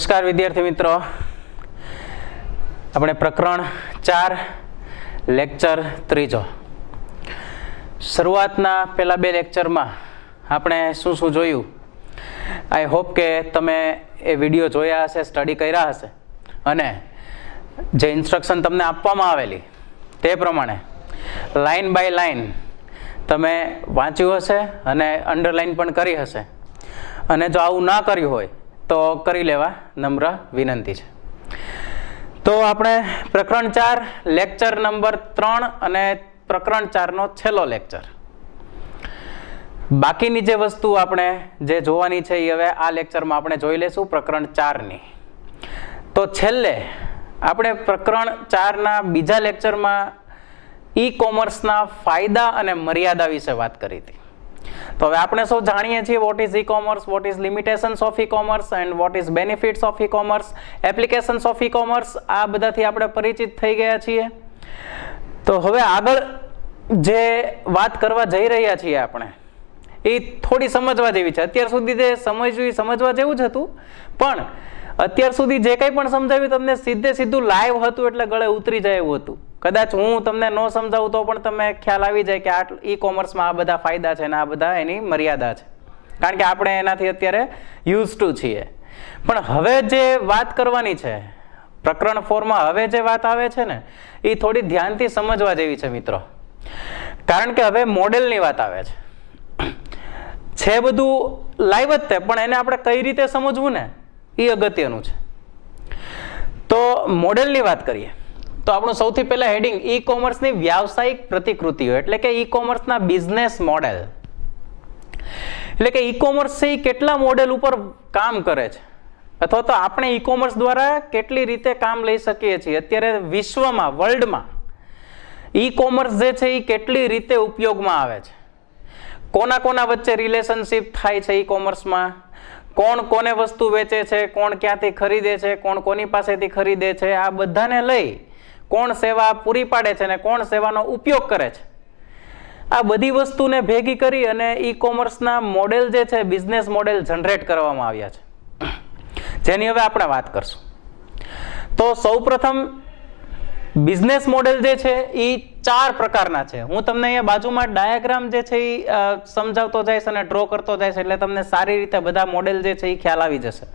નમસ્કાર વિદ્યાર્થી મિત્રો, આપણે પ્રકરણ 4 લેક્ચર 3 શરૂઆતના પહેલા બે લેક્ચરમાં આપણે શું જોયું. આઈ હોપ કે તમે એ વિડીયો જોયા હશે, સ્ટડી કર્યા હશે અને જે ઇન્સ્ટ્રક્શન તમને આપવામાં આવેલી તે પ્રમાણે લાઇન બાય લાઇન તમે વાંચ્યું હશે અને અંડરલાઇન પણ કરી હશે. અને જો આવું ના કર્યું હોય તો કરી લેવા નમ્ર વિનંતી છે. તો આપણે પ્રકરણ 4 લેક્ચર નંબર 3 અને પ્રકરણ 4 નો છેલ્લો લેક્ચર. બાકીની જે વસ્તુ આપણે જે જોવાની છે એ હવે આ લેક્ચરમાં આપણે જોઈ લેશું પ્રકરણ 4 ની. તો છેલ્લે આપણે પ્રકરણ 4 ના બીજા લેક્ચરમાં ઈ કોમર્સના ફાયદા અને મર્યાદા વિશે વાત કરી હતી. તો હવે આપણે સૌ જાણીએ છીએ what is e-commerce, what is limitations of e-commerce and what is benefits of e-commerce, applications of e-commerce. આ બધાથી આપણે પરિચિત થઈ ગયા છીએ. તો હવે આગળ જે વાત કરવા જઈ રહ્યા છીએ આપણે એ થોડી સમજવા જેવી છે. અત્યાર સુધી જે સમજવા જેવું જ હતું, પણ અત્યાર સુધી જે કંઈ પણ સમજાવ્યું તમને સીધું લાઈવ હતું એટલે ગળે ઉતરી જાય એવું હતું. કદાચ હું તમને ન સમજાવું તો પણ તમે ખ્યાલ આવી જાય કે આ ઈ કોમર્સમાં આ બધા ફાયદા છે અને આ બધા એની મર્યાદા છે, કારણ કે આપણે એનાથી અત્યારે યુઝ ટુ છીએ. પણ હવે જે વાત કરવાની છે પ્રકરણ 4માં, હવે જે વાત આવે છે ને એ થોડી ધ્યાનથી સમજવા જેવી છે મિત્રો, કારણ કે હવે મોડેલની વાત આવે છે. બધું લાઈવ જ છે, પણ એને આપણે કઈ રીતે સમજવું ને એ અગત્યનું છે. તો મોડેલની વાત કરીએ તો આપણું સૌથી પહેલા હેડિંગ ઈ કોમર્સની વ્યાવસાયિક પ્રતિકૃતિઓ, એટલે કે ઈ કોમર્સના બિઝનેસ મોડેલ. એટલે કે ઈ કોમર્સ છે એ કેટલા મોડેલ ઉપર કામ કરે છે, અથવા તો આપણે ઈ કોમર્સ દ્વારા કેટલી રીતે કામ લઈ શકીએ છીએ. અત્યારે વિશ્વમાં, વર્લ્ડમાં ઈ કોમર્સ જે છે એ કેટલી રીતે ઉપયોગમાં આવે છે, કોના વચ્ચે રિલેશનશિપ થાય છે ઈ કોમર્સમાં, કોણ કોને વસ્તુ વેચે છે, કોણ ક્યાંથી ખરીદે છે, કોણ કોની પાસેથી ખરીદે છે, આ બધાને લઈ કોણ સેવા પૂરી પાડે છે અને કોણ સેવાનો ઉપયોગ કરે છે. આ બધી વસ્તુને ભેગી કરી અને ઈ કોમર્સના મોડેલ જે છે, બિઝનેસ મોડેલ જનરેટ કરવામાં આવ્યા છે, જેની હવે આપણે વાત કરશું. તો સૌપ્રથમ બિઝનેસ મોડેલ જે છે એ 4 પ્રકારના છે. હું તમને અહીંયા બાજુમાં ડાયાગ્રામ જે છે એ સમજાવતો જઈશ અને ડ્રો કરતો જઈશ, એટલે તમને સારી રીતે બધા મોડેલ જે છે એ ખ્યાલ આવી જશે.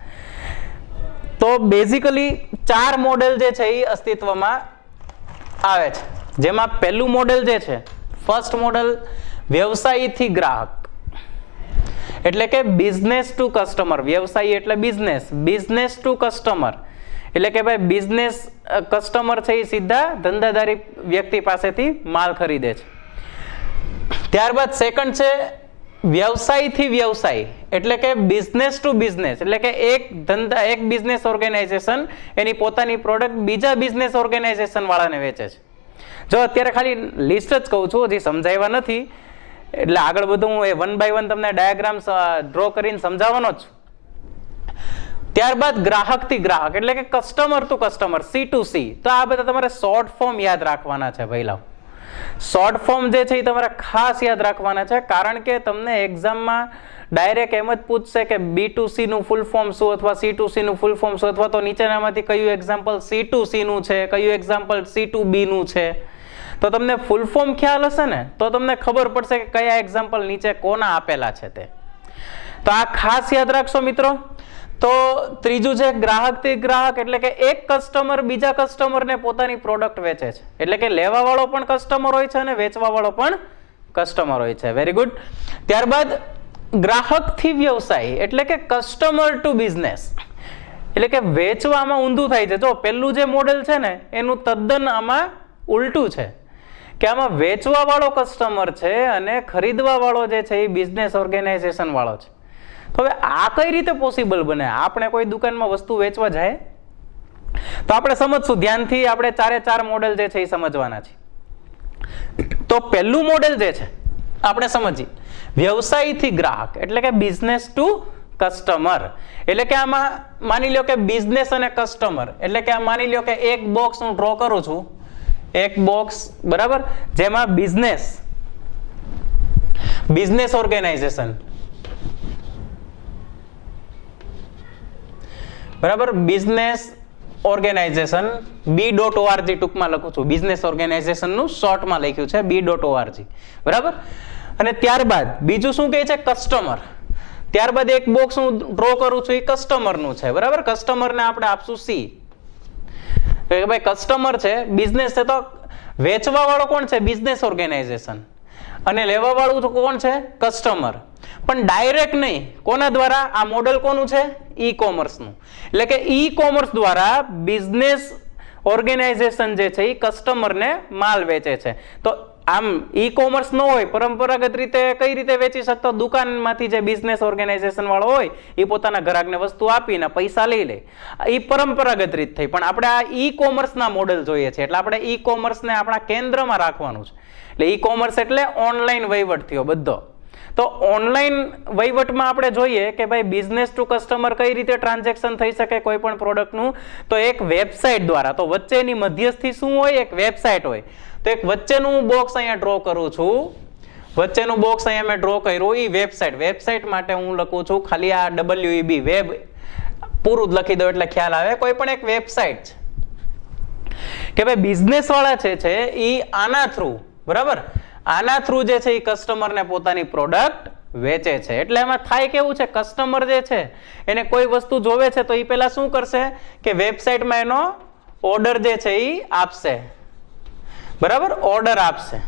તો બેઝિકલી 4 મોડેલ જે છે એ અસ્તિત્વમાં આવે છે, જેમાં પહેલું મોડેલ જે છે, ફર્સ્ટ મોડેલ વ્યવસાયીથી ગ્રાહક, એટલે કે બિઝનેસ ટુ કસ્ટમર. વ્યવસાયી એટલે બિઝનેસ ટુ કસ્ટમર, એટલે કે ભાઈ બિઝનેસ કસ્ટમર છે એ સીધા ધંધાદારી વ્યક્તિ પાસેથી માલ ખરીદે છે. ત્યારબાદ સેકન્ડ છે વ્યવસાયથી વ્યવસાય, એટલે કે બિઝનેસ ટુ બિઝનેસ, એટલે કે એક બિઝનેસ ઓર્ગેનાઇઝેશન એની પોતાની પ્રોડક્ટ બીજા બિઝનેસ ઓર્ગેનાઇઝેશન વાળાને વેચે છે. જો અત્યારે ખાલી લિસ્ટ જ કહું છું, હજી સમજાવ્યા નથી, એટલે આગળ બધું હું એ 1 by 1 તમને ડાયાગ્રામ ડ્રો કરીને સમજાવવાનો જ છું. ત્યારબાદ ગ્રાહકથી ગ્રાહક, એટલે કે કસ્ટમર ટુ કસ્ટમર, C2C. તો આ બધા તમારે શોર્ટ ફોર્મ યાદ રાખવાના છે ભાઈલાઓ. શોર્ટ ફોર્મ જે છે એ તમારે ખાસ યાદ રાખવાના છે, કારણ કે તમને એક્ઝામમાં ડાયરેક્ટ એમ જ પૂછશે કે B2C નું ફૂલ ફોર્મ શું, અથવા C2C નું ફૂલ ફોર્મ શું, અથવા તો નીચેનામાંથી કયું એક્ઝામ્પલ C2C નું છે, કયું એક્ઝામ્પલ C2B નું છે. તો તમને ફૂલ ફોર્મ ખ્યાલ હશે ને તો તમને ખબર પડશે કે કયા એક્ઝામ્પલ નીચે કોના આપેલા છે તે. તો આ ખાસ યાદ રાખશો મિત્રો. તો ત્રીજું છે ગ્રાહકથી ગ્રાહક, એટલે કે એક કસ્ટમર બીજા કસ્ટમરને પોતાની પ્રોડક્ટ વેચે છે, એટલે કે લેવા વાળો પણ કસ્ટમર હોય છે અને વેચવા વાળો પણ કસ્ટમર હોય છે. Very good. ત્યારબાદ ગ્રાહકથી વ્યવસાય, એટલે કે કસ્ટમર ટુ બિઝનેસ, એટલે કે વેચવામાં ઊંધું થાય છે. જો પેલું જે મોડેલ છે ને એનું તદ્દન આમાં ઉલટું છે, કે આમાં વેચવા વાળો કસ્ટમર છે અને ખરીદવા વાળો જે છે એ બિઝનેસ ઓર્ગેનાઇઝેશન વાળો છે. તો હવે આ કઈ રીતે પોસિબલ બને? આપણે કોઈ દુકાનમાં વસ્તુ વેચવા જાય તો આપણે સમજશું ધ્યાનથી, આપણે 4 મોડેલ જે છે એ સમજવાના છે. તો પહેલું મોડેલ જે છે આપણે સમજીએ, વ્યવસાયીથી ગ્રાહક, એટલે કે બિઝનેસ ટુ કસ્ટમર. એટલે કે આમાં માની લો કે બિઝનેસ અને કસ્ટમર, એટલે કે માની લો કે એક બોક્સ હું ડ્રો કરું છું, એક બોક્સ, બરાબર, જેમાં બિઝનેસ ઓર્ગેનાઇઝેશન, બરાબર, બિઝનેસ ઓર્ગેનાઇઝેશન B.org ટૂંકમાં લખું છું, બિઝનેસ ઓર્ગેનાઇઝેશનનું શોર્ટમાં લખ્યું છે B.org, બરાબર. અને ત્યારબાદ બીજું શું કહે છે, કસ્ટમર. ત્યારબાદ એક બોક્સ હું ડ્રો કરું છું, એ કસ્ટમરનું છે, બરાબર. કસ્ટમરને આપણે આપશું C. ભાઈ કસ્ટમર છે, બિઝનેસ છે, તો વેચવા વાળો કોણ છે, બિઝનેસ ઓર્ગેનાઇઝેશન, અને લેવા વાળું કોણ છે, કસ્ટમર. પણ ડાયરેક્ટ નહીં, કોના દ્વારા, આ મોડેલ કોનું છે, ઈ કોમર્સનું. એટલે કે ઈ કોમર્સ દ્વારા બિઝનેસ ઓર્ગેનાઇઝેશન જે છે એ કસ્ટમરને માલ વેચે છે. તો આમ ઈ કોમર્સ ન હોય, પરંપરાગત રીતે કઈ રીતે વેચી શકતો, દુકાનમાંથી જે બિઝનેસ ઓર્ગેનાઇઝેશન વાળો હોય એ પોતાના ગ્રાહકને વસ્તુ આપીને પૈસા લઈ લે, એ પરંપરાગત રીત થઈ. પણ આપણે આ ઈ કોમર્સના મોડેલ જોઈએ છે, એટલે આપણે ઈ કોમર્સને આપણા કેન્દ્રમાં રાખવાનું છે. એટલે ઈ કોમર્સ એટલે ઓનલાઈન વહીવટ થયો બધો. તો ઓનલાઈન વહીવટમાં આપણે જોઈએ કે ભાઈ બિઝનેસ ટુ કસ્ટમર કઈ રીતે ટ્રાન્ઝેક્શન થઈ શકે કોઈ પણ પ્રોડક્ટનું, તો એક વેબસાઇટ દ્વારા. તો વચ્ચેની મધ્યસ્થી શું હોય, એક વેબસાઇટ હોય. તો એક વચ્ચેનું બોક્સ અહીંયા ડ્રો કરું છું, વચ્ચેનું બોક્સ અહીંયા મેં ડ્રો કર્યું, એ વેબસાઇટ. વેબસાઇટ માટે હું લખું છું ખાલી આ WEB, વેબ પૂરું જ લખી દો એટલે ખ્યાલ આવે. કોઈ પણ એક વેબસાઇટ કે ભાઈ બિઝનેસ વાળા છે એ આના થ્રુ, બરાબર, આના થ્રુ જે છે એ કસ્ટમરને પોતાની પ્રોડક્ટ વેચે છે. એટલે એમાં થાય કેવું છે, કસ્ટમર જે છે એને કોઈ વસ્તુ જોવે છે તો એ પહેલા શું કરશે કે વેબસાઇટમાં એનો ઓર્ડર જે છે એ આપશે, બરાબર, ઓર્ડર આપશે,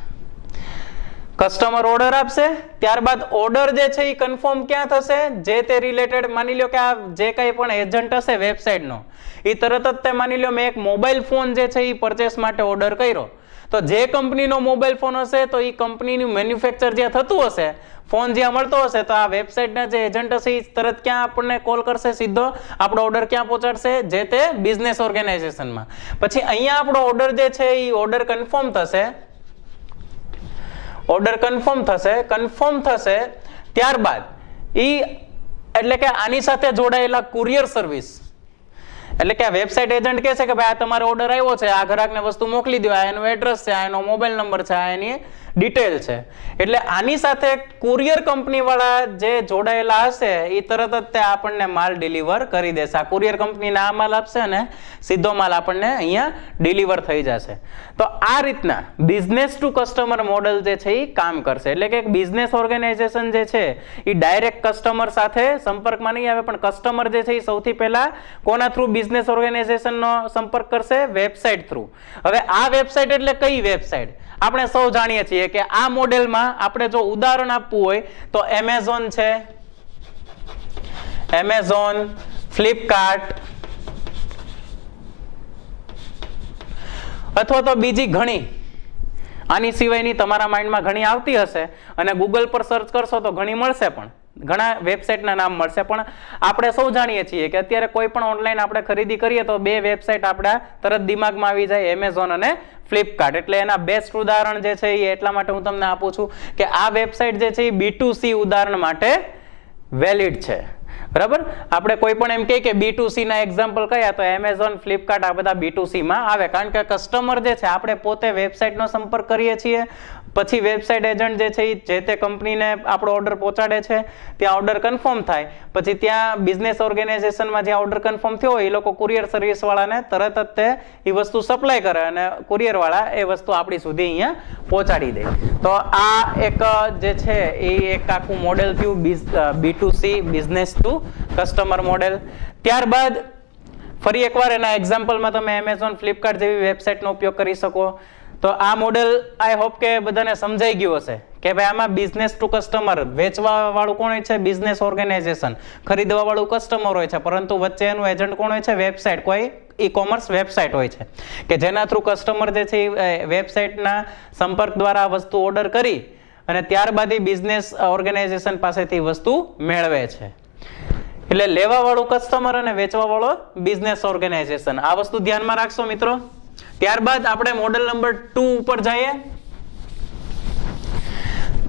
કસ્ટમર ઓર્ડર આપશે. ત્યારબાદ ઓર્ડર જે છે એ કન્ફર્મ ક્યાં થશે, જે તે રિલેટેડ, માની લો કે આ જે કંઈ પણ એજન્ટ હશે વેબસાઇટનો, એ તરત જ તે માની લો મેં એક મોબાઈલ ફોન જે છે એ પરચેસ માટે ઓર્ડર કર્યો, તો જે કંપનીનો મોબાઈલ ફોન હશે તો એ કંપનીનું મેન્યુફેક્ચર જ્યાં થતું હશે, ફોન જ્યાં મળતો હશે, તો આ વેબસાઇટના જે એજન્ટ હશે એ તરત ક્યાં આપણને કોલ કરશે, સીધો આપણો ઓર્ડર ક્યાં પહોંચાડશે, જે તે બિઝનેસ ઓર્ગેનાઇઝેશનમાં. પછી અહીંયા આપણો ઓર્ડર જે છે એ ઓર્ડર કન્ફર્મ થશે, ઓર્ડર કન્ફર્મ થશે. ત્યારબાદ એટલે કે આની સાથે જોડાયેલા કુરિયર સર્વિસ, એટલે કે આ વેબસાઇટ એજન્ટ કહે છે કે ભાઈ આ તમારો ઓર્ડર આવ્યો છે, આ ગ્રાહકને વસ્તુ મોકલી દો, આ એનો એડ્રેસ છે, આ એનો મોબાઈલ નંબર છે, આ એની ડિટેલ છે. એટલે આની સાથે કુરિયર કંપની વાળા જે જોડાયેલા હશે એ તરત જ તે આપણને માલ ડિલિવર કરી દેશે. આ કુરિયર કંપનીને આ માલ આપશે અને સીધો માલ આપણને અહીંયા ડિલિવર થઈ જશે. તો આ રીતના બિઝનેસ ટુ કસ્ટમર મોડેલ જે છે એ કામ કરશે. એટલે કે બિઝનેસ ઓર્ગેનાઇઝેશન જે છે એ ડાયરેક્ટ કસ્ટમર સાથે સંપર્કમાં નહીં આવે, પણ કસ્ટમર જે છે એ સૌથી પહેલા કોના થ્રુ બિઝનેસ ઓર્ગેનાઇઝેશનનો સંપર્ક કરશે, વેબસાઇટ થ્રુ. હવે આ વેબસાઇટ એટલે કઈ વેબસાઇટ, આપણે સૌ જાણીએ છીએ કે આ મોડેલમાં આપણે જો ઉદાહરણ આપવું હોય તો એમેઝોન છે, એમેઝોન, ફ્લિપકાર્ટ, અથવા તો બીજી ઘણી, આની સિવાયની તમારા માઇન્ડમાં ઘણી આવતી હશે અને ગૂગલ પર સર્ચ કરશો તો ઘણી મળશે, પણ ઘણા વેબસાઇટના નામ મળશે. પણ આપણે સૌ જાણીએ છીએ કે અત્યારે કોઈ પણ ઓનલાઈન આપણે ખરીદી કરીએ તો બે વેબસાઇટ આપણા તરત દિમાગમાં આવી જાય, એમેઝોન અને ફ્લિપકાર્ટ. એટલે એના બેસ્ટ ઉદાહરણ જે છે એ એટલા માટે હું તમને આપું છું કે આ વેબસાઇટ જે છે એ B2C ઉદાહરણ માટે વેલિડ છે, બરાબર. આપણે કોઈ પણ એમ કહીએ કે B2C ના એક્ઝામ્પલ કયા, તો એમેઝોન, ફ્લિપકાર્ટ આ બધા B2C માં આવે, કારણ કે કસ્ટમર જે છે આપણે પોતે વેબસાઇટનો સંપર્ક કરીએ છીએ, પછી વેબસાઇટ એજન્ટ જે છે એ જે તે કંપનીને આપણો ઓર્ડર પહોંચાડે છે, ત્યાં ઓર્ડર કન્ફર્મ થાય, પછી ત્યાં બિઝનેસ ઓર્ગેનાઇઝેશનમાં જ્યાં ઓર્ડર કન્ફર્મ થયો હોય એ લોકો કુરિયર સર્વિસ વાળાને તરત જ તે એ વસ્તુ સપ્લાય કરે અને કુરિયર વાળા એ વસ્તુ આપણી સુધી અહીંયા પહોંચાડી દે. તો આ એક જે છે એ એક આખું મોડેલ થયું B2C, business to customer model. ત્યારબાદ ફરી એકવાર એના એક્ઝામ્પલમાં તમે એમેઝોન, ફ્લિપકાર્ટ જેવી વેબસાઇટનો ઉપયોગ કરી શકો. તો આ મોડેલ આઈ હોપ કે બધાને સમજાઈ ગયું હશે કે ભાઈ આમાં બિઝનેસ ટુ કસ્ટમર, વેચવા વાળું કોણ હોય છે, બિઝનેસ ઓર્ગેનાઇઝેશન, ખરીદવા વાળું કસ્ટમર હોય છે, પરંતુ વચ્ચે એનું એજન્ટ કોણ હોય છે, વેબસાઇટ, કોઈ ઈ કોમર્સ વેબસાઇટ હોય છે કે જેના થ્રુ કસ્ટમર જે છે એ વેબસાઇટના સંપર્ક દ્વારા વસ્તુ ઓર્ડર કરી અને ત્યારબાદ એ બિઝનેસ ઓર્ગેનાઇઝેશન પાસેથી વસ્તુ મેળવે છે. એટલે લેવા વાળું કસ્ટમર અને વેચવા વાળો બિઝનેસ ઓર્ગેનાઇઝેશન. આ વસ્તુ ધ્યાનમાં રાખશો મિત્રો. ત્યારબાદ આપણે મોડેલ નંબર 2 ઉપર જઈએ.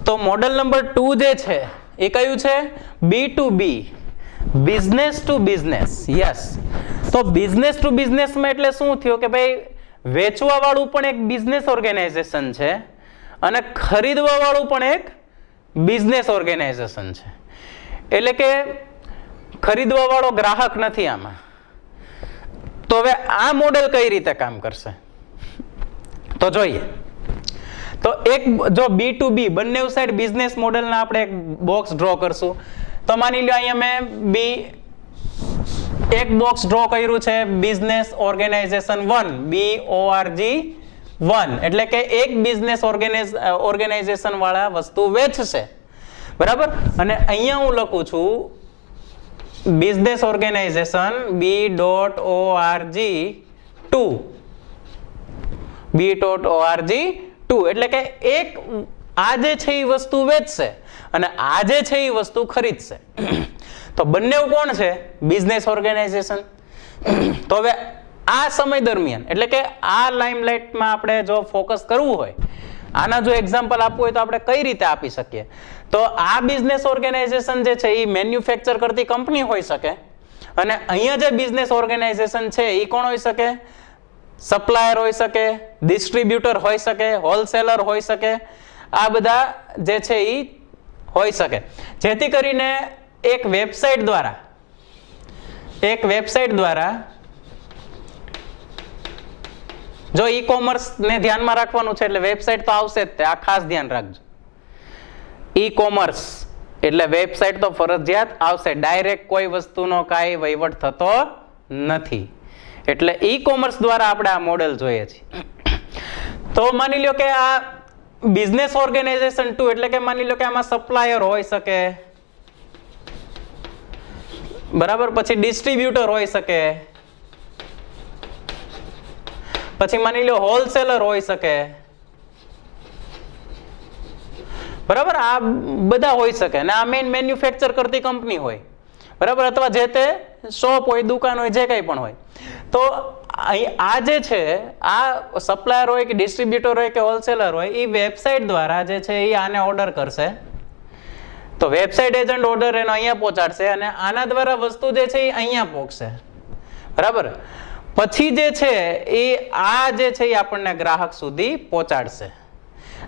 તો મોડેલ નંબર 2 જે છે એ કયું છે, B2B, business to business. Yes. તો બિઝનેસ ટુ બિઝનેસમાં એટલે શું થયું કે ભાઈ વેચવા વાળું પણ એક બિઝનેસ ઓર્ગેનાઇઝેશન છે અને ખરીદવા વાળું પણ એક બિઝનેસ ઓર્ગેનાઇઝેશન છે. એટલે કે ખરીદવા વાળો ગ્રાહક નથી આમાં, તો હવે આ મોડેલ કઈ રીતે કામ કરશે તો જોઈએ. તો એક જો B2B બંને સાઈડ બિઝનેસ મોડેલના આપણે એક બોક્સ ડ્રો કરશું. તો માની લો અહીંયા મેં એક બોક્સ ડ્રો કર્યું છે બિઝનેસ ઓર્ગેનાઇઝેશન 1 BORG1 એટલે કે એક બિઝનેસ ઓર્ગેનાઇઝેશન વાળા વસ્તુ વેચશે, બરાબર. અને અહીંયા હું લખું છું બિઝનેસ ઓર્ગેનાઇઝેશન B.org2 એટલે કે એક આ જે છે એ વસ્તુ વેચશે અને આ જે છે એ વસ્તુ ખરીદશે. તો બંને કોણ છે? Business organisation. તો હવે આ સમય દરમિયાન એટલે કે આ લાઇમલાઇટમાં આપણે જો ફોકસ કરવું હોય, આના જો એક્ઝામ્પલ આપવું હોય તો આપણે કઈ રીતે આપી શકીએ? તો આ બિઝનેસ ઓર્ગેનાઇઝેશન જે છે એ મેન્યુફેક્ચર કરતી કંપની હોઈ શકે અને અહીંયા જે બિઝનેસ ઓર્ગેનાઇઝેશન છે એ કોણ હોઈ શકે? સપ્લાયર હોઈ શકે, ડિસ્ટ્રીબ્યુટર હોઈ શકે, હોલસેલર હોઈ શકે, આ બધા જે છે એ હોઈ શકે. જેથી કરીને એક વેબસાઇટ દ્વારા જો ઈ કોમર્સ ને ધ્યાનમાં રાખવાનું છે એટલે વેબસાઇટ તો આવશે જ, આ ખાસ ધ્યાન રાખજો. ઈ કોમર્સ એટલે વેબસાઇટ તો ફરજિયાત આવશે. ડાયરેક્ટ કોઈ વસ્તુનો કાંઈ વહીવટ થતો નથી. એટલે ઈ કોમર્સ દ્વારા આપણે આ મોડેલ જોઈએ છીએ. તો માની લો કે આ બિઝનેસ ઓર્ગેનાઇઝેશન 2 એટલે કે માની લો કે આમાં સપ્લાયર હોઈ શકે, બરાબર, પછી ડિસ્ટ્રીબ્યુટર હોઈ શકે, પછી માની લો હોલસેલર હોઈ શકે, બરાબર. આ બધા હોઈ શકે અને આ મેઇન મેન્યુફેક્ચર કરતી કંપની હોય, બરાબર, અથવા જે તે શોપ હોય, દુકાન હોય, જે કંઈ પણ હોય. તો આ જે છે આ સપ્લાયર હોય કે ડિસ્ટ્રીબ્યુટર હોય કે હોલસેલર હોય એ વેબસાઇટ દ્વારા જે છે એ આને ઓર્ડર કરશે. તો વેબસાઇટ એજન્ટ ઓર્ડર એનો અહીંયા પહોંચાડશે અને આના દ્વારા વસ્તુ જે છે એ અહીંયા પહોંચશે, બરાબર. પછી જે છે એ આ જે છે એ આપણને ગ્રાહક સુધી પહોંચાડશે,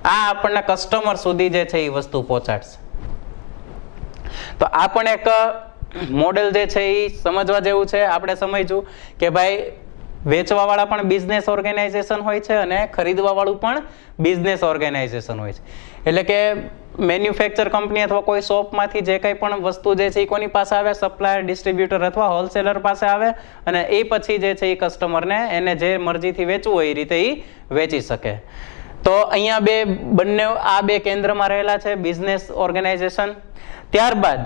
આ આપણને કસ્ટમર સુધી જે છે એ વસ્તુ પહોંચાડશે. તો આ પણ એક મોડેલ જે છે એ સમજવા જેવું છે. આપણે સમજ્યું કે ભાઈ વેચવા વાળા પણ બિઝનેસ ઓર્ગેનાઇઝેશન હોય છે અને ખરીદવા વાળું પણ બિઝનેસ ઓર્ગેનાઇઝેશન હોય છે. એટલે કે મેન્યુફેક્ચર કંપની અથવા કોઈ શોપમાંથી જે કંઈ પણ વસ્તુ જે છે એ કોની પાસે આવે? સપ્લાયર, ડિસ્ટ્રીબ્યુટર અથવા હોલસેલર પાસે આવે અને એ પછી જે છે એ કસ્ટમરને એને જે મરજીથી વેચવું હોય એ રીતે એ વેચી શકે. તો અહીંયા બંને આ બે કેન્દ્રમાં રહેલા છે બિઝનેસ ઓર્ગેનાઇઝેશન. ત્યારબાદ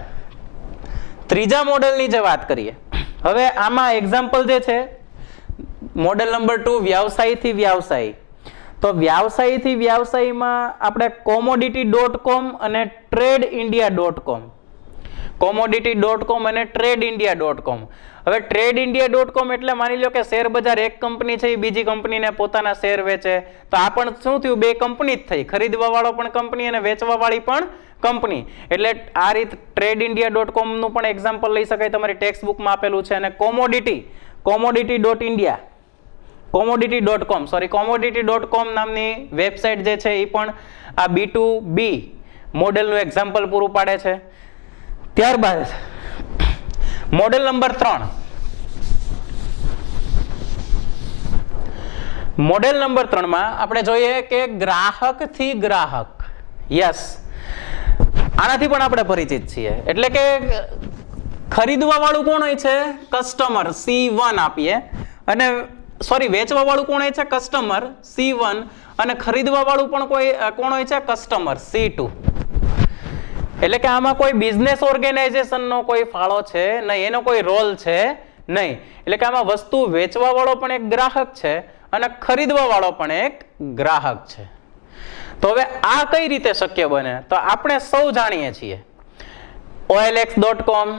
ત્રીજા મોડેલની જે વાત કરીએ, હવે આમાં એક્ઝામ્પલ જે છે મોડેલ નંબર 2 વ્યવસાયથી વ્યવસાય. તો વ્યવસાયથી વ્યવસાયમાં આપણે commodity.com અને tradeindia.com, commodity.com અને tradeindia.com. હવે tradeindia.com એટલે માની લો કે શેર બજાર એક કંપની છે એ બીજી કંપનીને પોતાના શેર વેચે. તો આ પણ શું થયું? બે કંપની જ થઈ, ખરીદવા વાળો પણ કંપની અને વેચવા વાળી પણ કંપની. એટલે આ રીત tradeindia.com નું પણ એક્ઝામ્પલ લઈ શકાય, તમારી ટેક્સ્ટ બુકમાં આપેલું છે. અને commodity.india, commodity.com નામની વેબસાઇટ જે છે એ પણ આ B2B મોડેલનું એક્ઝામ્પલ પૂરું પાડે છે. ત્યારબાદ મોડેલ નંબર 3, મોડેલ નંબર 3 માં આપણે જોઈએ કે ગ્રાહકથી ગ્રાહક. યસ, આનાથી પણ આપણે પરિચિત છીએ. એટલે કે ખરીદવા વાળું કોણ હોય છે? કસ્ટમર, C1 આપીએ. અને સોરી, વેચવા વાળું કોણ હોય છે? Customer, C1. અને ખરીદવા વાળું પણ કોણ હોય છે? Customer, C2. એટલે કે આમાં કોઈ બિઝનેસ ઓર્ગેનાઇઝેશનનો કોઈ ફાળો છે નહીં, એનો કોઈ રોલ છે નહીં. એટલે કે આમાં વસ્તુ વેચવા વાળો પણ એક ગ્રાહક છે અને ખરીદવા વાળો પણ એક ગ્રાહક છે. તો હવે આ કઈ રીતે શક્ય બને? તો આપણે સૌ જાણીએ છીએ OLX.com.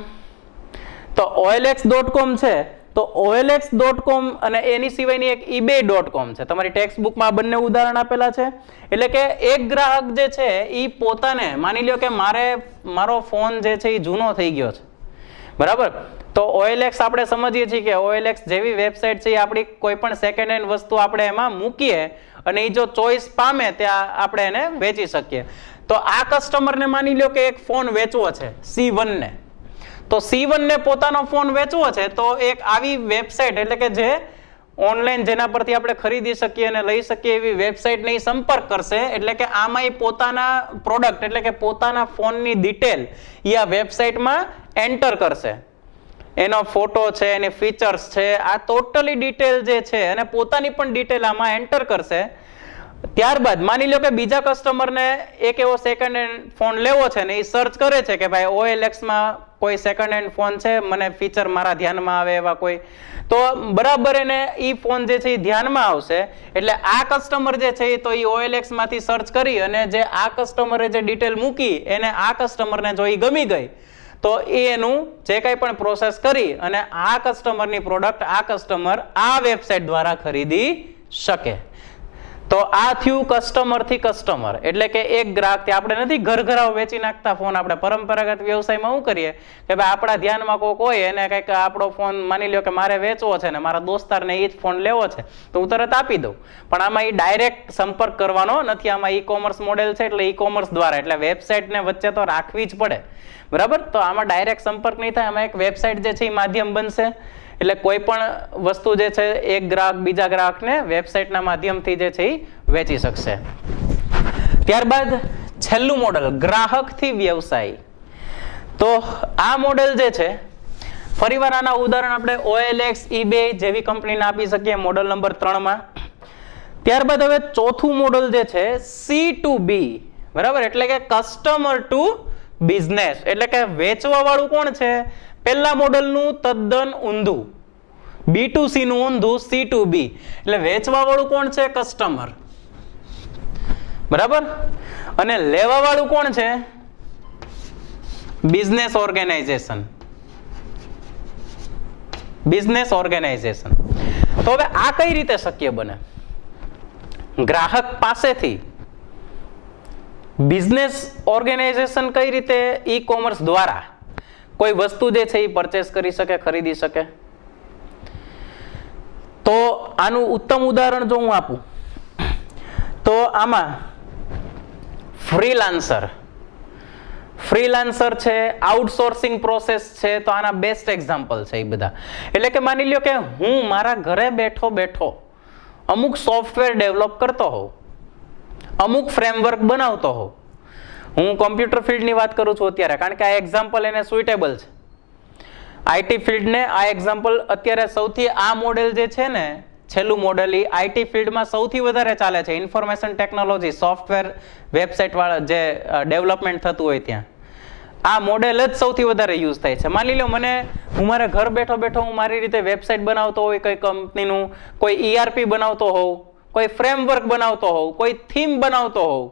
તો OLX.com છે, તો OLX.com અને એની સિવાયની એક eBay.com છે. તમારી ટેક્સ્ટ બુકમાં આ બંને ઉદાહરણ આપેલા છે. એટલે કે એક ગ્રાહક જે છે એ પોતાને માની લ્યો કે મારો ફોન જે છે એ જૂનો થઈ ગયો છે, બરાબર. તો OLX આપણે સમજીએ છીએ કે OLX જેવી વેબસાઇટ છે એ આપણી કોઈ પણ સેકન્ડ હેન્ડ વસ્તુ આપણે એમાં મૂકીએ અને એ જો ચોઈસ પામે ત્યાં આપણે એને વેચી શકીએ. તો આ કસ્ટમરને માની લ્યો કે એક ફોન વેચવો છે C1 ને. તો C1 ને પોતાનો ફોન વેચવો છે તો એક આવી વેબસાઇટ એટલે કે જે ઓનલાઈન જેના પરથી આપણે ખરીદી શકીએ અને લઈ શકીએ એવી વેબસાઇટને સંપર્ક કરશે. એટલે કે આમાં પોતાના પ્રોડક્ટ એટલે કે પોતાના ફોનની ડિટેલ એ આ વેબસાઇટમાં એન્ટર કરશે. એનો ફોટો છે, એની ફીચર્સ છે, આ ટોટલી ડિટેલ જે છે અને પોતાની પણ ડિટેલ આમાં એન્ટર કરશે. ત્યારબાદ માની લો કે બીજા કસ્ટમરને એક એવો સેકન્ડ હેન્ડ ફોન લેવો છે ને એ સર્ચ કરે છે કે ભાઈ OLX માં કોઈ સેકન્ડ હેન્ડ ફોન છે, મને ફીચર મારા ધ્યાનમાં આવે એવા કોઈ, તો બરાબર એને એ ફોન જે છે એ ધ્યાનમાં આવશે. એટલે આ કસ્ટમર જે છે તો એ OLX માંથી સર્ચ કરી અને જે આ કસ્ટમરે જે ડિટેલ મૂકી એને આ કસ્ટમરને જો એ ગમી ગઈ તો એનું જે કંઈ પણ પ્રોસેસ કરી અને આ કસ્ટમરની પ્રોડક્ટ આ કસ્ટમર આ વેબસાઇટ દ્વારા ખરીદી શકે. તો આ થયું કસ્ટમર થી કસ્ટમર. એટલે કે એક ગ્રાહકથી આપણે નથી ઘર વેચી નાખતા ફોન. આપણે પરંપરાગત વ્યવસાયમાં શું કરીએ કે ભાઈ આપણા ધ્યાનમાં કોઈક હોય એને કંઈક આપણો ફોન માની લો કે મારે વેચવો છે ને મારા દોસ્તારને એ જ ફોન લેવો છે તો હું તરત આપી દઉં. પણ આમાં એ ડાયરેક્ટ સંપર્ક કરવાનો નથી. આમાં ઈ-કોમર્સ મોડેલ છે એટલે ઈ-કોમર્સ દ્વારા એટલે વેબસાઇટને વચ્ચે તો રાખવી જ પડે, બરાબર. તો આમાં ડાયરેક્ટ સંપર્ક નહીં થાય. આમાં એક વેબસાઇટ જે છે એ માધ્યમ બનશે. એટલે કોઈ પણ વસ્તુ જે છે એક ગ્રાહક બીજા ગ્રાહકને વેબસાઇટના માધ્યમથી જે છે એ વેચી શકશે. ત્યારબાદ છેલ્લું મોડેલ ગ્રાહકથી વ્યવસાય. તો આ મોડેલ જે છે ફરીવાર આના ઉદાહરણ આપણે OLX, eBay જેવી કંપનીને આપી શકીએ મોડેલ નંબર 3 માં. ત્યારબાદ હવે ચોથું મોડેલ જે છે C2B, બરાબર. એટલે કે કસ્ટમર ટુ બિઝનેસ. એટલે કે વેચવા વાળું કોણ છે? પહેલા મોડેલનું તદ્દન ઊંધું, B2C નું ઊંધું, C2B. એટલે વેચવા વાળું કોણ છે? કસ્ટમર, બરાબર. અને લેવા વાળું કોણ છે? Business organisation. Business organisation. તો હવે આ કઈ રીતે શક્ય બને? ગ્રાહક પાસેથી બિઝનેસ ઓર્ગેનાઇઝેશન કઈ રીતે ઈ-કોમર્સ દ્વારા કોઈ વસ્તુ જે છે એ પરચેસ કરી શકે, ખરીદી શકે? તો આનું ઉત્તમ ઉદાહરણ જો હું આપું તો આમાં ફ્રીલાન્સર છે, આઉટસોર્સિંગ પ્રોસેસ છે, તો આના બેસ્ટ એક્ઝામ્પલ છે એ બધા. એટલે કે માની લ્યો કે હું મારા ઘરે બેઠો બેઠો અમુક સોફ્ટવેર ડેવલપ કરતો હોઉં, અમુક ફ્રેમવર્ક બનાવતો હોઉં. હું કોમ્પ્યુટર ફિલ્ડની વાત કરું છું અત્યારે કારણ કે આ એક્ઝામ્પલ એને સુઇટેબલ છે. આઈટી ફિલ્ડને આ એક્ઝામ્પલ અત્યારે સૌથી આ મોડેલ જે છે ને છેલ્લું મોડેલ એ આઈટી ફિલ્ડમાં સૌથી વધારે ચાલે છે. ઇન્ફોર્મેશન ટેકનોલોજી, સોફ્ટવેર, વેબસાઇટ વાળા જે ડેવલપમેન્ટ થતું હોય ત્યાં આ મોડેલ જ સૌથી વધારે યુઝ થાય છે. માની લો હું મારા ઘર બેઠો બેઠો હું મારી રીતે વેબસાઇટ બનાવતો હોય, કોઈ કંપનીનું કોઈ ERP બનાવતો હોઉં, કોઈ ફ્રેમવર્ક બનાવતો હોઉં, કોઈ થીમ બનાવતો હોઉં.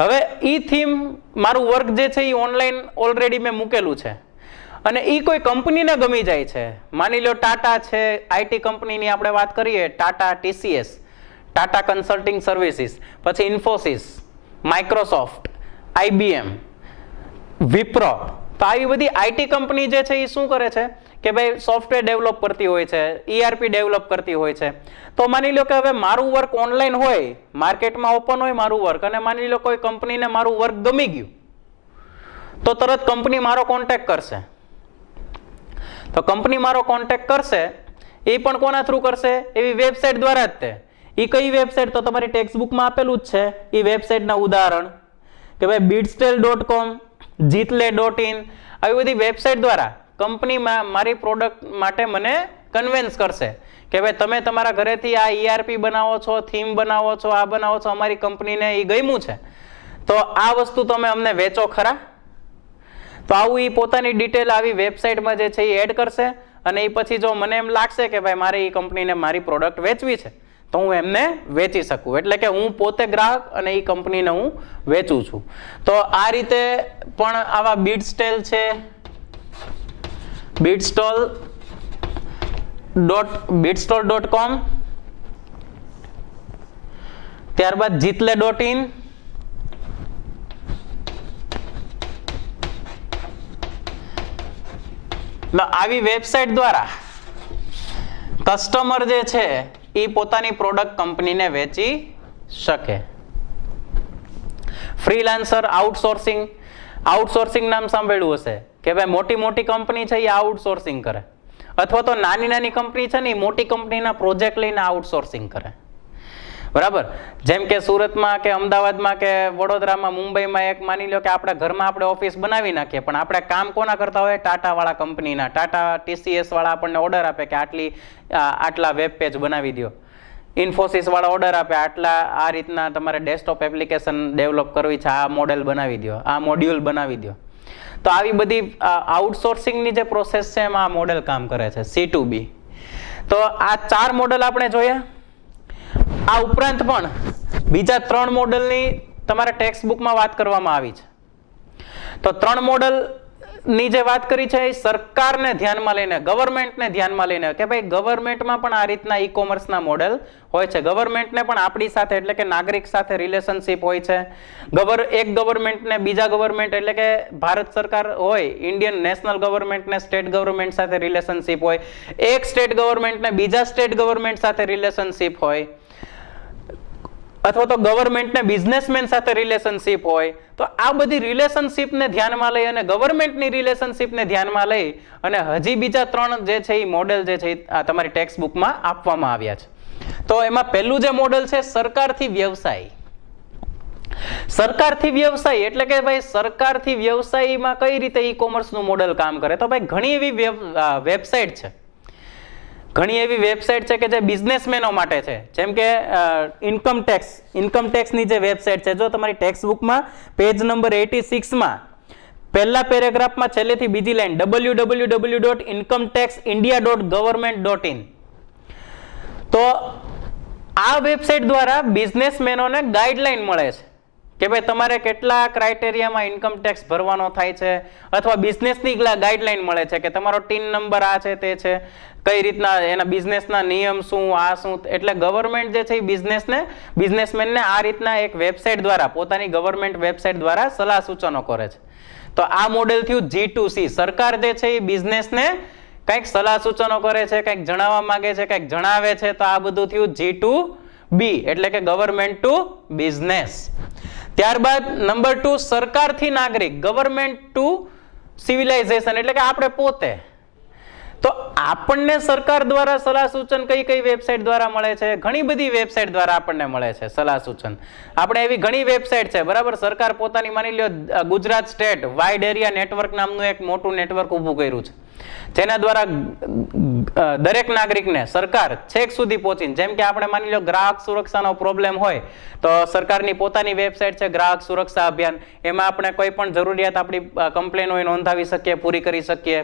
હવે ઈ થીમ મારું વર્ક જે છે એ ઓનલાઈન ઓલરેડી મેં મૂકેલું છે અને ઈ કોઈ કંપનીને ગમી જાય છે. માની લો ટાટા છે, આઈટી કંપનીની આપણે વાત કરીએ, Tata, TCS, Tata consulting services, પછી ઇન્ફોસિસ, માઇક્રોસોફ્ટ, IBM, વિપ્રો. તો આવી બધી આઈટી કંપની જે છે એ શું કરે છે કે ભાઈ સોફ્ટવેર ડેવલપ કરતી હોય છે, ERP ડેવલપ કરતી હોય છે. તો માની લો કે હવે મારું વર્ક ઓનલાઈન હોય, માર્કેટમાં ઓપન હોય મારું વર્ક, અને માની લો કોઈ કંપનીને મારું વર્ક ગમી ગયું તો તરત કંપની મારો કોન્ટેક્ટ કરશે. તો કંપની મારો કોન્ટેક્ટ કરશે એ પણ કોના થ્રુ કરશે? એવી વેબસાઇટ દ્વારા જ. તે એ કઈ વેબસાઇટ? તો તમારી ટેક્સ્ટ બુકમાં આપેલું જ છે એ વેબસાઇટના ઉદાહરણ કે ભાઈ bidstell.com, jitle.in, આવી બધી વેબસાઇટ દ્વારા કંપનીમાં મારી પ્રોડક્ટ માટે મને કન્વિન્સ કરશે કે ભાઈ તમે તમારા ઘરેથી આ ERP બનાવો છો, થીમ બનાવો છો, આ બનાવો છો, અમારી કંપનીને એ ગમ્યું છે તો આ વસ્તુ તમે અમને વેચો ખરા? તો આવું એ પોતાની ડિટેલ આવી વેબસાઇટમાં જે છે એ એડ કરશે અને એ પછી જો મને એમ લાગશે કે ભાઈ મારે એ કંપનીને મારી પ્રોડક્ટ વેચવી છે તો હું એમને વેચી શકું. એટલે કે હું પોતે ગ્રાહક અને એ કંપનીને હું વેચું છું. તો આ રીતે પણ આવા બિડસ્ટેલ છે, bidstell.com, ત્યારબાદ jitle.in, આવી વેબસાઇટ દ્વારા કસ્ટમર જે છે એ પોતાની પ્રોડક્ટ કંપનીને વેચી શકે. ફ્રીલાન્સર, આઉટસોર્સિંગ નામ સાંભળ્યું હશે કે ભાઈ મોટી મોટી કંપની છે એ આઉટસોર્સિંગ કરે, અથવા તો નાની નાની કંપની છે ને એ મોટી કંપનીના પ્રોજેક્ટ લઈને આઉટસોર્સિંગ કરે, બરાબર. જેમ કે સુરતમાં કે અમદાવાદમાં કે વડોદરામાં, મુંબઈમાં એક માની લો કે આપણા ઘરમાં આપણે ઓફિસ બનાવી નાખીએ, પણ આપણે કામ કોના કરતા હોય? ટાટા વાળા કંપનીના. ટાટા TCS વાળા આપણને ઓર્ડર આપે કે આટલા વેબ પેજ બનાવી દો. ઇન્ફોસિસ વાળા ઓર્ડર આપે આ રીતના તમારે ડેસ્કટોપ એપ્લિકેશન ડેવલપ કરવી છે, આ મોડેલ બનાવી દો, આ મોડ્યુલ બનાવી દો. તો આવી બધી આઉટસોર્સિંગની જે પ્રોસેસ છે એમાં આ મોડેલ કામ કરે છે, C2B. તો આ 4 મોડેલ આપણે જોયા. આ ઉપરાંત પણ બીજા 3 મોડેલની તમારા ટેક્સ્ટ બુકમાં વાત કરવામાં આવી છે. તો 3 મોડેલની જે વાત કરી છે એ સરકારને ધ્યાનમાં લઈને, ગવર્મેન્ટને ધ્યાનમાં લઈને, કે ભાઈ ગવર્મેન્ટમાં પણ આ રીતના ઈ કોમર્સના મોડેલ હોય છે. ગવર્મેન્ટને પણ આપણી સાથે એટલે કે નાગરિક સાથે રિલેશનશિપ હોય છે. એક ગવર્મેન્ટને બીજા ગવર્મેન્ટ એટલે કે ભારત સરકાર હોય, ઇન્ડિયન નેશનલ ગવર્મેન્ટને સ્ટેટ ગવર્મેન્ટ સાથે રિલેશનશિપ હોય. એક સ્ટેટ ગવર્મેન્ટને બીજા સ્ટેટ ગવર્મેન્ટ સાથે રિલેશનશિપ હોય, અથવા તો ગવર્મેન્ટને બિઝનેસમેન સાથે રિલેશનશિપ હોય. તો આ બધી રિલેશનશિપને ધ્યાનમાં લઈ અને ગવર્મેન્ટની રિલેશનશિપને ધ્યાનમાં લઈ અને હજી બીજા 3 જે છે એ મોડેલ જે છે આ તમારી ટેક્સ્ટ બુકમાં આપવામાં આવ્યા છે. તો એમાં પહેલું જે મોડેલ છે સરકારથી વ્યવસાય. સરકારથી વ્યવસાય એટલે કે ભાઈ સરકારથી વ્યવસાયમાં કઈ રીતે ઈ કોમર્સનું મોડેલ કામ કરે? તો ભાઈ ઘણી એવી વેબસાઇટ છે, ઘણી એવી વેબસાઇટ છે કે જે બિઝનેસમેનો માટે છે. જેમ કે ઇન્કમ ટેક્સની જે વેબસાઇટ છે, જો તમારી ટેક્સ્ટ બુકમાં પેજ નંબર 86માં પહેલા પેરેગ્રાફમાં છેલ્લેથી બીજી લાઈન www.incometaxindia.government.in. તો આ વેબસાઇટ દ્વારા બિઝનેસમેનોને ગાઈડલાઈન મળે છે કે ભાઈ તમારે કેટલા ક્રાઇટેરિયામાં ઇન્કમ ટેક્સ ભરવાનો થાય છે, અથવા બિઝનેસની ગાઈડલાઈન મળે છે કે તમારો ટીન નંબર આ છે, તે છે, કઈ રીતના એના બિઝનેસના નિયમ શું, આ શું. એટલે ગવર્મેન્ટ જે છે એ બિઝનેસમેનને આ રીતના એક વેબસાઇટ દ્વારા, પોતાની ગવર્મેન્ટ વેબસાઇટ દ્વારા સલાહ સૂચનો કરે છે. તો આ મોડેલ થયું G2C. સરકાર જે છે એ બિઝનેસને કંઈક સલાહ સૂચનો કરે છે, કંઈક જણાવવા માંગે છે, કંઈક જણાવે છે. તો આ બધું થયું G2B એટલે કે ગવર્મેન્ટ ટુ બિઝનેસ. ત્યારબાદ નંબર 2 સરકારથી નાગરિક, ગવર્મેન્ટ ટુ સિવિલાઇઝેશન એટલે કે આપણે પોતે. તો આપણને સરકાર દ્વારા સલાહ સૂચન કઈ કઈ વેબસાઇટ દ્વારા મળે છે? ઘણી બધી વેબસાઇટ દ્વારા આપણને મળે છે સલાહ સૂચન. આપણે એવી ઘણી વેબસાઇટ છે, બરાબર. સરકાર પોતાની માની લ્યો Gujarat state wide area network નામનું એક મોટું નેટવર્ક ઊભું કર્યું છે, જેના દ્વારા દરેક નાગરિકને સરકાર છેક સુધી પહોંચીને, જેમ કે આપણે માની લો ગ્રાહક સુરક્ષાનો પ્રોબ્લેમ હોય તો સરકારની પોતાની વેબસાઇટ છે ગ્રાહક સુરક્ષા અભિયાન. એમાં આપણે કોઈ પણ જરૂરિયાત આપણી કમ્પ્લેન હોય નોંધાવી શકીએ, પૂરી કરી શકીએ.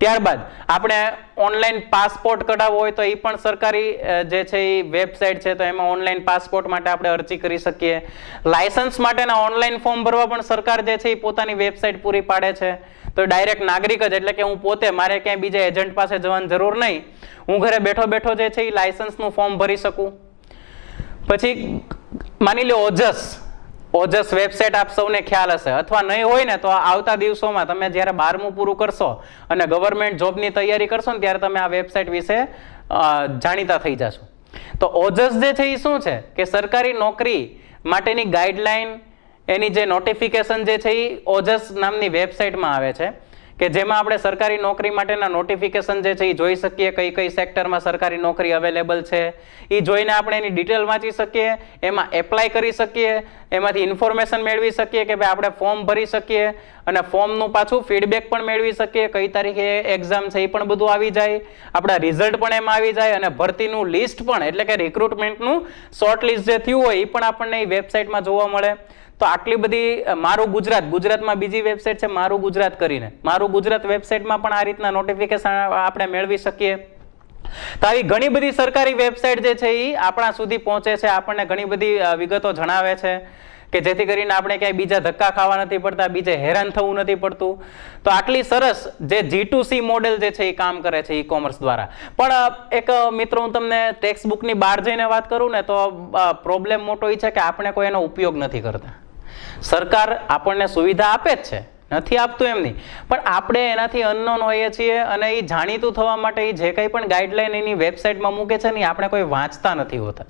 ત્યારબાદ આપણે ઓનલાઈન પાસપોર્ટ કઢાવવો હોય તો એ પણ સરકારી જે છે એ વેબસાઇટ છે, તો એમાં ઓનલાઈન પાસપોર્ટ માટે આપણે અરજી કરી શકીએ. લાયસન્સ માટેના ઓનલાઈન ફોર્મ ભરવા પણ સરકાર જે છે એ પોતાની વેબસાઇટ પૂરી પાડે છે. તો ડાયરેક્ટ નાગરિક જ એટલે કે હું પોતે, મારે ક્યાંય બીજા એજન્ટ પાસે જવાની જરૂર નહીં, હું ઘરે બેઠો બેઠો જે છે એ લાયસન્સનું ફોર્મ ભરી શકું. પછી માની લો ઓજસ વેબસાઇટ આપ સૌને ખ્યાલ હશે, અથવા નહીં હોય ને તો આવતા દિવસોમાં તમે જ્યારે 12મું પૂરું કરશો અને ગવર્મેન્ટ જોબની તૈયારી કરશો ને ત્યારે તમે આ વેબસાઇટ વિશે જાણીતા થઈ જશો. તો ઓજસ જે છે એ શું છે કે સરકારી નોકરી માટેની ગાઈડલાઈન, એની જે નોટિફિકેશન જે છે એ ઓજસ નામની વેબસાઇટમાં આવે છે, કે જેમાં આપણે સરકારી નોકરી માટેના નોટિફિકેશન જે છે એ જોઈ શકીએ, કઈ કઈ સેક્ટરમાં સરકારી નોકરી અવેલેબલ છે એ જોઈને આપણે એની ડિટેલ વાંચી શકીએ, એમાં એપ્લાય કરી શકીએ, એમાંથી ઇન્ફોર્મેશન મેળવી શકીએ કે ભાઈ આપણે ફોર્મ ભરી શકીએ અને ફોર્મનું પાછું ફીડબેક પણ મેળવી શકીએ, કઈ તારીખે એક્ઝામ છે એ પણ બધું આવી જાય, આપણા રિઝલ્ટ પણ એમાં આવી જાય, અને ભરતીનું લિસ્ટ પણ એટલે કે રિક્રુટમેન્ટનું શોર્ટ લિસ્ટ જે થયું હોય એ પણ આપણને એ વેબસાઇટમાં જોવા મળે. તો આટલી બધી મારું ગુજરાતમાં બીજી વેબસાઇટ છે મારું ગુજરાત કરીને, મારું ગુજરાત વેબસાઇટમાં પણ આ રીતના નોટિફિકેશન આપણે મેળવી શકીએ. તો આવી ઘણી બધી સરકારી વેબસાઇટ જે છે એ આપણા સુધી પહોંચે છે, આપણને ઘણી બધી વિગતો જણાવે છે કે જેથી કરીને આપણે ક્યાંય બીજા ધક્કા ખાવા નથી પડતા, બીજે હેરાન થવું નથી પડતું. તો આટલી સરસ જે G2C મોડેલ જે છે એ કામ કરે છે ઈ કોમર્સ દ્વારા. પણ એક મિત્રો હું તમને ટેક્સ્ટ બુકની બહાર જઈને વાત કરું ને તો પ્રોબ્લેમ મોટો એ છે કે આપણે કોઈ એનો ઉપયોગ નથી કરતા. સરકાર આપણને સુવિધા આપે જ છે, નથી આપતું એમ નહીં, પણ આપણે એનાથી અનનોન હોઈએ છીએ અને એ જાણીતું થવા માટે એ જે કંઈ પણ ગાઈડલાઈન એની વેબસાઇટમાં મૂકે છે ને આપણે કોઈ વાંચતા નથી હોતા.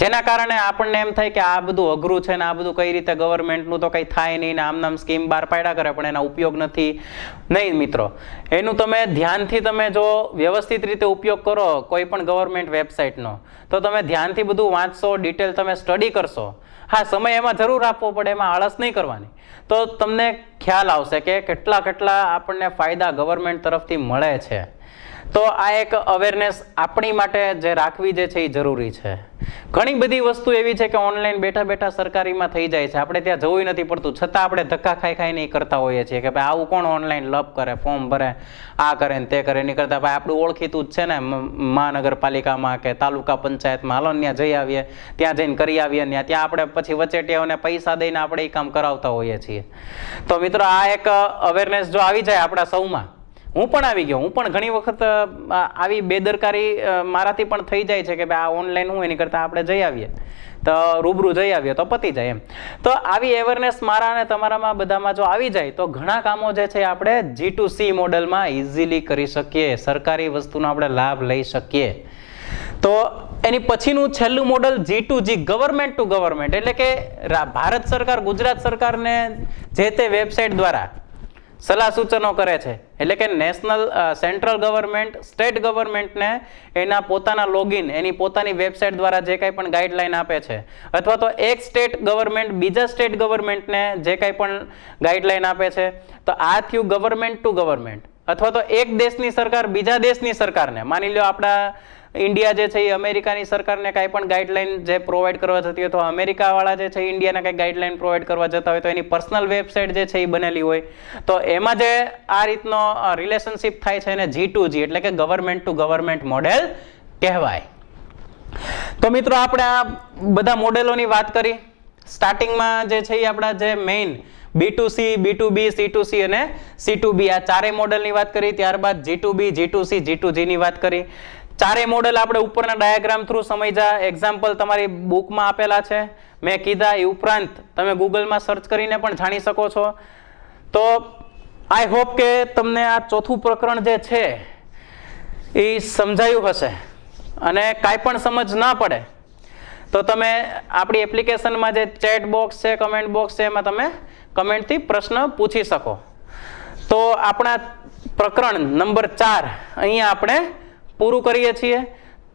જેના કારણે આપણને એમ થાય કે આ બધું અઘરું છે ને આ બધું કઈ રીતે ગવર્મેન્ટનું તો કંઈ થાય નહીં ને આમ સ્કીમ બહાર પાડ્યા કરે પણ એના ઉપયોગ નથી. નહીં મિત્રો, એનું તમે ધ્યાનથી તમે જો વ્યવસ્થિત રીતે ઉપયોગ કરો કોઈ પણ ગવર્મેન્ટ વેબસાઇટનો, તો તમે ધ્યાનથી બધું વાંચશો, ડિટેલ તમે સ્ટડી કરશો. હા, સમય એમાં જરૂર આપવો પડે, એમાં આળસ નહીં કરવાની, તો તમને ખ્યાલ આવશે કે કેટલા આપણને ફાયદા ગવર્મેન્ટ તરફથી મળે છે. તો આ એક અવેરનેસ આપણી માટે જે રાખવી જે છે એ જરૂરી છે. ઘણી બધી વસ્તુ એવી છે કે ઓનલાઈન બેઠા બેઠા સરકારીમાં થઈ જાય છે, આપણે ત્યાં જવું નથી પડતું, છતાં આપણે ધક્કા ખાઈને કરતા હોઈએ છીએ કે ભાઈ આવું કોણ ઓનલાઈન લપ કરે, ફોર્મ ભરે, આ કરે ને તે કરે, નહીં કરતા ભાઈ આપણું ઓળખીતું જ છે ને મહાનગરપાલિકામાં કે તાલુકા પંચાયતમાં, હાલો ત્યાં જઈ આવીએ, ત્યાં જઈને કરી આવીએ, ત્યાં આપણે પછી વચેટિયાઓને પૈસા દઈને આપણે એ કામ કરાવતા હોઈએ છીએ. તો મિત્રો, આ એક અવેરનેસ જો આવી જાય આપણા સૌમાં, હું પણ આવી ગયો, હું પણ ઘણી વખત આવી બેદરકારી મારાથી પણ થઈ જાય છે કે ભાઈ આ ઓનલાઈન હું એની કરતાં આપણે જઈ આવીએ, તો રૂબરૂ જઈ આવીએ તો પતી જાય એમ. તો આવી અવેરનેસ મારા અને તમારામાં બધામાં જો આવી જાય તો ઘણા કામો જે છે આપણે G2C મોડલમાં ઇઝીલી કરી શકીએ, સરકારી વસ્તુનો આપણે લાભ લઈ શકીએ. તો એની પછીનું છેલ્લું model G2G, government two government, એટલે કે ભારત સરકાર ગુજરાત સરકારને જે તે વેબસાઇટ દ્વારા સલાહ સૂચનો કરે છે, એટલે કે નેશનલ સેન્ટ્રલ ગવર્મેન્ટ સ્ટેટ ગવર્મેન્ટને એના પોતાના લોગિન, એની પોતાની વેબસાઇટ દ્વારા જે કંઈ પણ ગાઈડલાઈન આપે છે, અથવા તો એક સ્ટેટ ગવર્મેન્ટ બીજા સ્ટેટ ગવર્મેન્ટને જે કંઈ પણ ગાઈડલાઈન આપે છે, તો આ થયું ગવર્મેન્ટ ટુ ગવર્મેન્ટ. અથવા તો એક દેશની સરકાર બીજા દેશની સરકારને, માની લો આપણા ઇન્ડિયા જે છે એ અમેરિકાની સરકારને કાંઈ પણ ગાઈડલાઈન જે પ્રોવાઈડ કરવા જતી હોય, તો અમેરિકાવાળા જે છે ઇન્ડિયાને કંઈક ગાઈડલાઈન પ્રોવાઈડ કરવા જતા હોય, તો એની પર્સનલ વેબસાઇટ જે છે એ બનેલી હોય, તો એમાં જે આ રીતનો રિલેશનશિપ થાય છે એને G2G એટલે કે ગવર્મેન્ટ ટુ ગવર્મેન્ટ મોડેલ કહેવાય. તો મિત્રો, આપણે આ બધા મોડેલોની વાત કરી. સ્ટાર્ટિંગમાં જે છે એ આપણા જે મેઇન B2C, B2B, C2C અને C2B આ ચારેય મોડેલની વાત કરી. ત્યારબાદ G2B, G2C, G2G ની વાત કરી. ચારેય મોડેલ આપણે ઉપરના ડાયાગ્રામ થ્રુ સમજ્યા. એક્ઝામ્પલ તમારી બુકમાં આપેલા છે, મેં કીધા. એ ઉપરાંત તમે ગૂગલમાં સર્ચ કરીને પણ જાણી શકો છો. તો આઈ હોપ કે તમને આ ચોથું પ્રકરણ જે છે એ સમજાયું હશે, અને કાંઈ પણ સમજ ના પડે તો તમે આપણી એપ્લિકેશનમાં જે ચેટ બોક્સ છે, કમેન્ટ બોક્સ છે, એમાં તમે કમેન્ટથી પ્રશ્ન પૂછી શકો. તો આપણા પ્રકરણ નંબર 4 અહીંયા આપણે પૂરું કરીએ છીએ.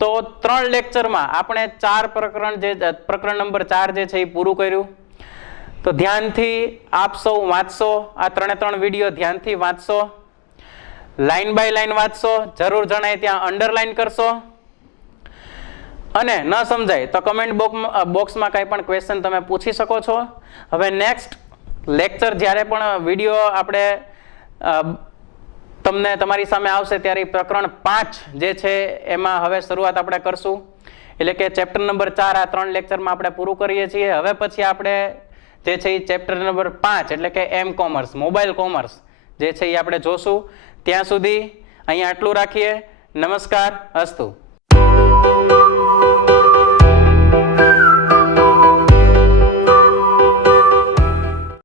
તો 3 લેક્ચરમાં આપણે 4 પ્રકરણ પ્રકરણ નંબર 4 જે છે એ પૂરું કર્યું. તો ધ્યાનથી આપ સૌ વાંચશો, આ 3 વિડીયો ધ્યાનથી વાંચશો, લાઈન બાય લાઈન વાંચશો, જરૂર જણાય ત્યાં અંડરલાઈન કરશો, અને ન સમજાય તો કમેન્ટ બોક્સમાં કાંઈ પણ ક્વેશ્ચન તમે પૂછી શકો છો. હવે નેક્સ્ટ લેક્ચર જ્યારે પણ વિડીયો આપણે તમને તમારી સામે આવશે ત્યારે પ્રકરણ 5 જે છે એમાં હવે શરૂઆત આપણે કરશું. એટલે કે ચેપ્ટર નંબર 4 આ 3 લેક્ચરમાં આપણે પૂરું કરીએ છીએ. હવે પછી આપણે જે છે એ ચેપ્ટર નંબર 5 એટલે કે M-કોમર્સ, મોબાઈલ કોમર્સ જે છે એ આપણે જોશું. ત્યાં સુધી અહીંયા આટલું રાખીએ. નમસ્કાર, અસ્તુ.